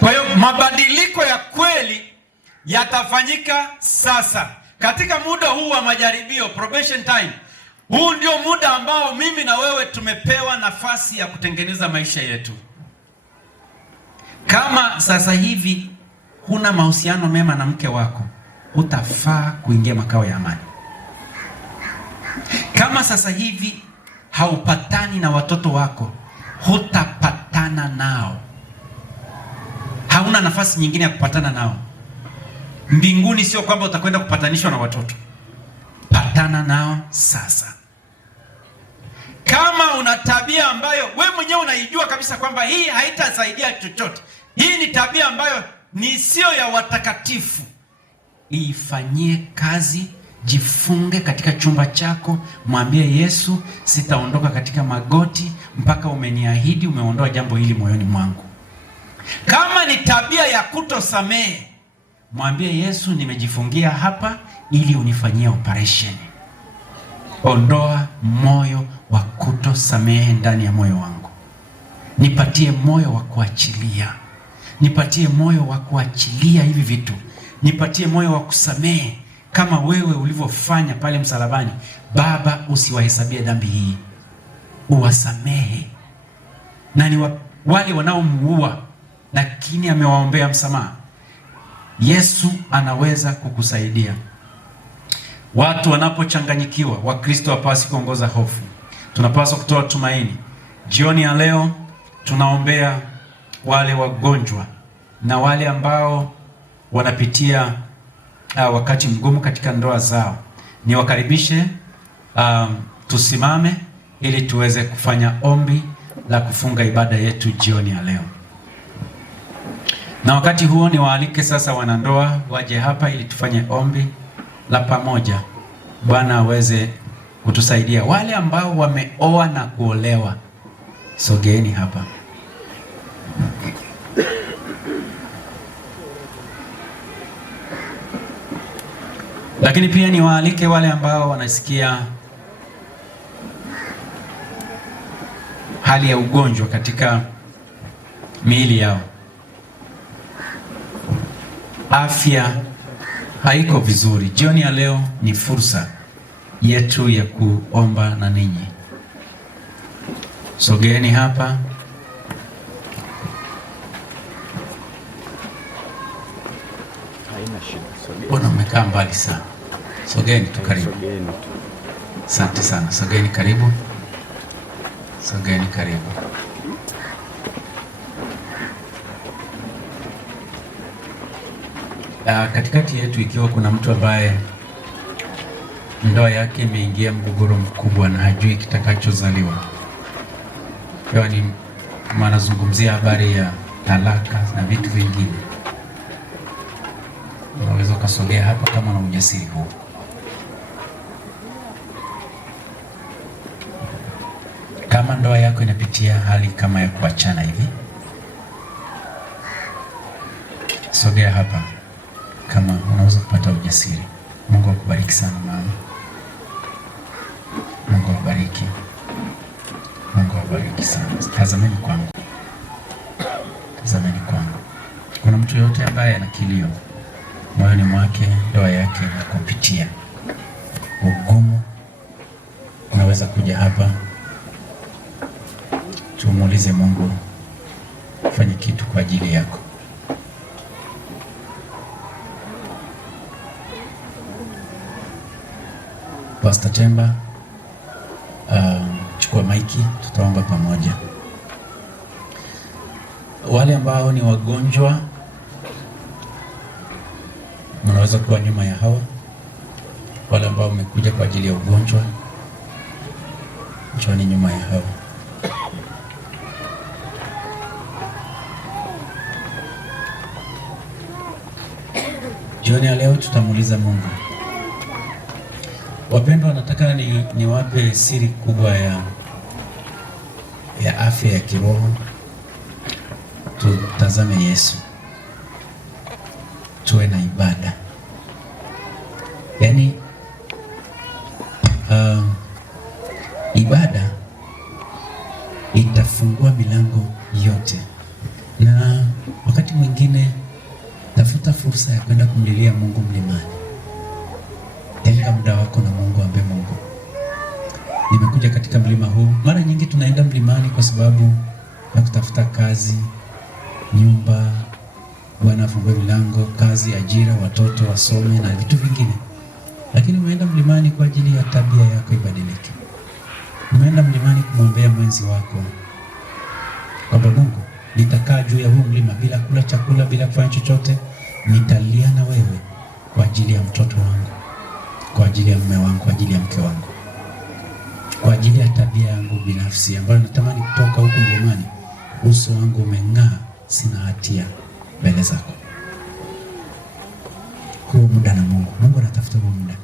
Kwa hiyo mabadiliko ya kweli yatafanyika sasa. Katika muda huu wa majaribio, probation time, huu ndio muda ambao mimi na wewe tumepewa nafasi ya kutengeneza maisha yetu. Kama sasa hivi huna mahusiano mema na mke wako, hutafaa kuingia makao ya amani. Kama sasa hivi haupatani na watoto wako, hutapatana nao. Hauna nafasi nyingine ya kupatana nao. Mbinguni sio kwamba utakwenda kupatanishwa na watoto. Patana nao sasa. Kama una tabia ambayo wewe mwenyewe unaijua kabisa kwamba hii haitasaidia chochote, hii ni tabia ambayo ni sio ya watakatifu, ifanyie kazi. Jifunge katika chumba chako, mwambie Yesu, sitaondoka katika magoti mpaka umeniahidi umeondoa jambo hili moyoni mwangu. Kama ni tabia ya kutosamehe, mwambie Yesu, nimejifungia hapa ili unifanyie operation. Ondoa moyo wa kutosamehe ndani ya moyo wangu. Nipatie moyo wa kuachilia. Nipatie moyo wa kuachilia hivi vitu. Nipatie moyo wa kusamehe kama wewe ulivyofanya pale msalabani. Baba, usiwahesabie dhambi hii, uwasamehe. Na ni wale wanaomuua, lakini amewaombea msamaha. Yesu anaweza kukusaidia. Watu wanapochanganyikiwa, Wakristo hawapaswi kuongoza hofu. Tunapaswa kutoa tumaini. Jioni ya leo tunaombea wale wagonjwa na wale ambao wanapitia wakati mgumu katika ndoa zao. Niwakaribishe tusimame ili tuweze kufanya ombi la kufunga ibada yetu jioni ya leo. Na wakati huo niwaalike sasa wanandoa waje hapa ili tufanye ombi la pamoja. Bwana aweze kutusaidia. Wale ambao wameoa na kuolewa, sogeeni hapa. Lakini pia niwaalike wale ambao wanasikia hali ya ugonjwa katika miili yao. Afya haiko vizuri. Jioni ya leo ni fursa yetu ya kuomba na ninyi. Sogeeni hapa. Mbona umekaa mbali sana? Sogeeni tu karibu. Asante sana. Sogeeni karibu. Sogeeni karibu. Katikati yetu ikiwa kuna mtu ambaye ndoa yake imeingia mgogoro mkubwa na hajui kitakachozaliwa, ikiwa ni manazungumzia habari ya talaka na vitu vingine, unaweza ukasogea hapa kama na ujasiri huu. Kama ndoa yako inapitia hali kama ya kuachana hivi, sogea hapa kama unaweza kupata ujasiri. Mungu akubariki sana mama. Mungu akubariki. Mungu Mungu awabariki sana. Tazameni kwangu. Tazameni kwangu. Kuna mtu yote ambaye ana kilio moyoni mwake, ndoa yake na kupitia ugumu, unaweza kuja hapa tumuulize Mungu fanye kitu kwa ajili yako. Pastor Temba, chukua maiki, tutaomba pamoja. Wale ambao ni wagonjwa mnaweza kuwa nyuma ya hawa. Wale ambao wamekuja kwa ajili ya ugonjwa, njooni nyuma ya hawa. Jioni ya leo tutamuuliza Mungu. Wapendwa, nataka niwape siri kubwa ya afya ya kiroho. Tutazame Yesu, tuwe na ibada. Yaani ibada itafungua milango yote, na wakati mwingine tafuta fursa ya kwenda kumlilia Mungu mlimani. Tenga muda wako na Mungu, ambaye Mungu, nimekuja katika mlima huu. Mara nyingi tunaenda mlimani kwa sababu ya kutafuta kazi, nyumba, Bwana afungue milango, kazi, ajira, watoto wasome na vitu vingine. Lakini umeenda mlimani kwa ajili ya tabia yako ibadilike. Umeenda mlimani kumwombea mwenzi wako kwamba Mungu, nitakaa juu ya huu mlima bila kula chakula, bila kufanya chochote, nitalia na wewe kwa ajili ya mtoto wangu, kwa ajili ya mume wangu, kwa ajili ya mke wangu, kwa ajili ya tabia yangu binafsi ambayo natamani kutoka huku mlimani uso wangu umeng'aa, sina hatia mbele zako. Huo muda na Mungu. Mungu anatafuta huo muda.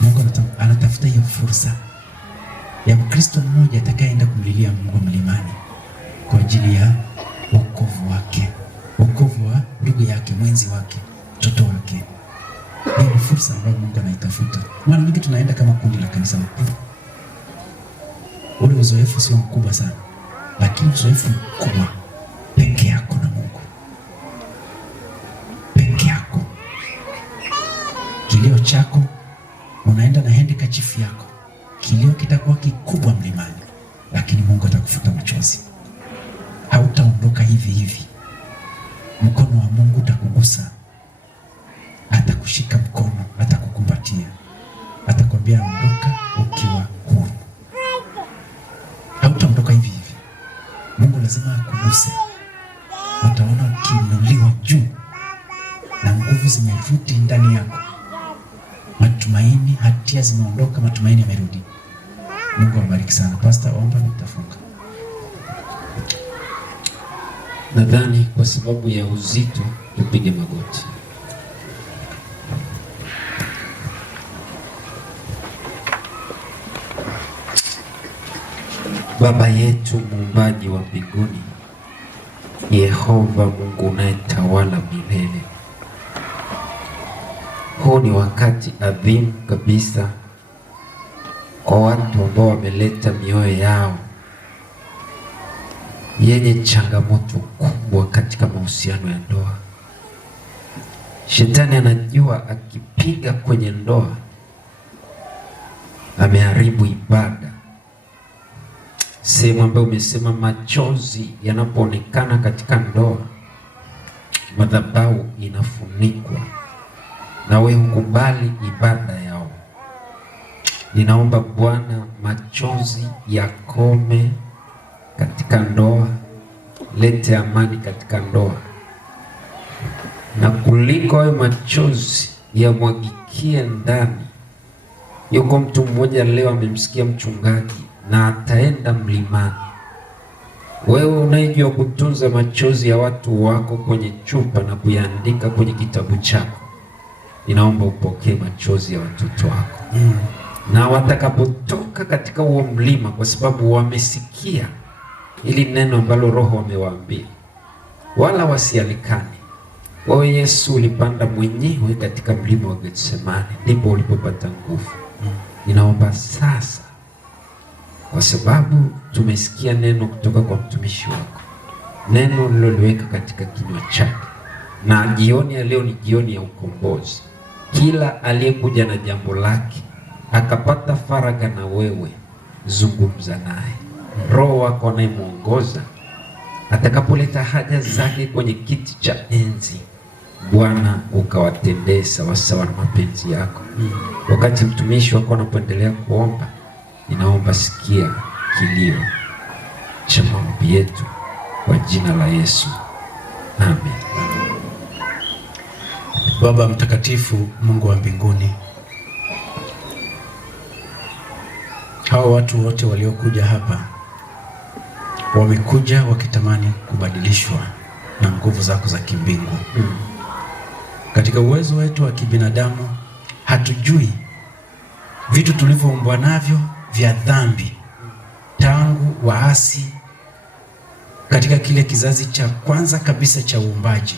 Mungu anatafuta hiyo fursa ya Mkristo mmoja atakayeenda kumlilia Mungu mlimani kwa ajili ya wokovu wake, wokovu wa ndugu yake, mwenzi wake, mtoto wake. Hiyo ni fursa ambayo Mungu anaitafuta. Mara nyingi tunaenda kama kundi la kanisa mkuu. Ule uzoefu sio mkubwa sana, lakini uzoefu mkubwa peke yako na Mungu. Peke yako. Kilio chako, unaenda na handkerchief yako. Kilio kitakuwa kikubwa mlimani, lakini Mungu atakufuta machozi. Hautaondoka hivi hivi. Mkono wa Mungu utakugusa. Atakushika mkono, atakukumbatia. Atakwambia ondoka ukiwa huru. Hautaondoka hivi hivi. Mungu lazima akuguse. Utaona ukiinuliwa juu na nguvu zimerudi ndani yako. Matumaini, hatia zimeondoka, matumaini yamerudi. Mungu awabariki sana. Pastor, omba nitafunga. Nadhani kwa sababu ya uzito tupige magoti. Baba yetu muumbaji wa mbinguni, Yehova Mungu unayetawala milele, huu ni wakati adhimu kabisa kwa watu ambao wameleta mioyo yao yenye changamoto kubwa katika mahusiano ya ndoa. Shetani anajua akipiga kwenye ndoa ameharibu ibada. Sehemu ambayo umesema machozi yanapoonekana katika ndoa, madhabahu inafunikwa na wewe hukubali ibada yao. Ninaomba Bwana, machozi yakome katika ndoa, lete amani katika ndoa, na kuliko hayo machozi yamwagikie ndani. Yuko mtu mmoja leo amemsikia mchungaji na ataenda mlimani. Wewe unayejua kutunza machozi ya watu wako kwenye chupa na kuyaandika kwenye kitabu chako, ninaomba upokee machozi ya watoto wako. Na watakapotoka katika huo mlima, kwa sababu wamesikia ili neno ambalo Roho amewaambia, wala wasialikane. Wewe Yesu ulipanda mwenyewe katika mlima wa Getsemani, ndipo ulipopata nguvu. Ninaomba sasa kwa sababu tumesikia neno kutoka kwa mtumishi wako, neno uliloliweka katika kinywa chake, na jioni ya leo ni jioni ya ukombozi. Kila aliyekuja na jambo lake akapata faraga na wewe, zungumza naye. Roho wako anayemuongoza atakapoleta haja zake kwenye kiti cha enzi, Bwana ukawatendee sawasawa na mapenzi yako. Wakati mtumishi wako anapoendelea kuomba, ninaomba sikia kilio cha maombi yetu kwa jina la Yesu, amen. Baba mtakatifu, Mungu wa mbinguni, hawa watu wote waliokuja hapa wamekuja wakitamani kubadilishwa na nguvu zako za kimbingu. Katika uwezo wetu wa kibinadamu hatujui vitu tulivyoumbwa navyo vya dhambi tangu waasi katika kile kizazi cha kwanza kabisa cha uumbaji.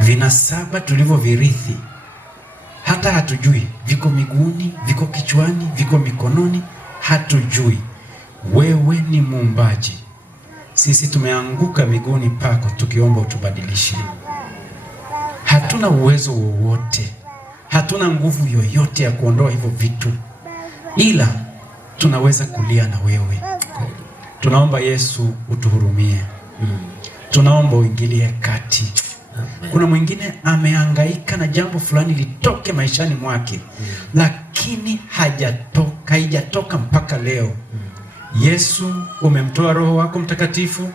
Vinasaba tulivyovirithi hata hatujui, viko miguuni, viko kichwani, viko mikononi, hatujui. Wewe ni muumbaji, sisi tumeanguka miguuni pako tukiomba utubadilishe. Hatuna uwezo wowote, hatuna nguvu yoyote ya kuondoa hivyo vitu, ila tunaweza kulia na wewe. Tunaomba Yesu utuhurumie. Tunaomba uingilie kati. Kuna mwingine amehangaika na jambo fulani litoke maishani mwake, lakini haijatoka mpaka leo. Yesu, umemtoa Roho wako Mtakatifu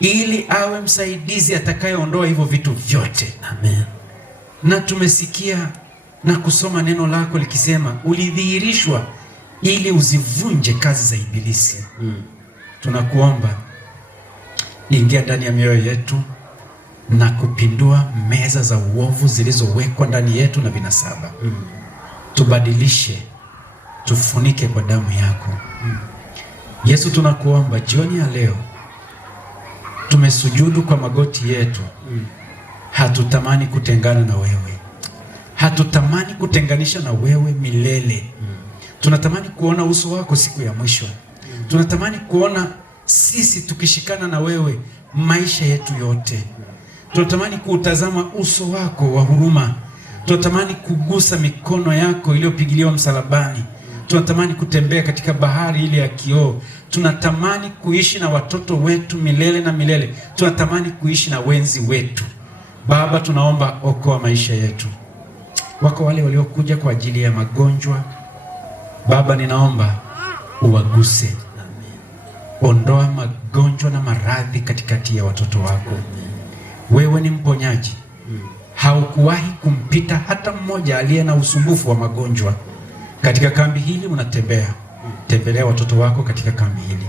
ili awe msaidizi atakayeondoa hivyo vitu vyote. Amen. Na tumesikia na kusoma neno lako likisema ulidhihirishwa ili uzivunje kazi za Ibilisi. Tunakuomba ingia ndani ya mioyo yetu na kupindua meza za uovu zilizowekwa ndani yetu na vinasaba. Tubadilishe, tufunike kwa damu yako. Yesu, tunakuomba jioni ya leo, tumesujudu kwa magoti yetu. Hatutamani kutengana na wewe, hatutamani kutenganisha na wewe milele. Tunatamani kuona uso wako siku ya mwisho. Tunatamani kuona sisi tukishikana na wewe maisha yetu yote. Tunatamani kuutazama uso wako wa huruma. Tunatamani kugusa mikono yako iliyopigiliwa msalabani. Tunatamani kutembea katika bahari ile ya kioo. Tunatamani kuishi na watoto wetu milele na milele. Tunatamani kuishi na wenzi wetu. Baba, tunaomba okoa maisha yetu. Wako wale waliokuja kwa ajili ya magonjwa. Baba, ninaomba uwaguse. Ondoa magonjwa na maradhi katikati ya watoto wako. Wewe ni mponyaji. Haukuwahi kumpita hata mmoja aliye na usumbufu wa magonjwa. Katika kambi hili unatembea. Tembelea watoto wako katika kambi hili.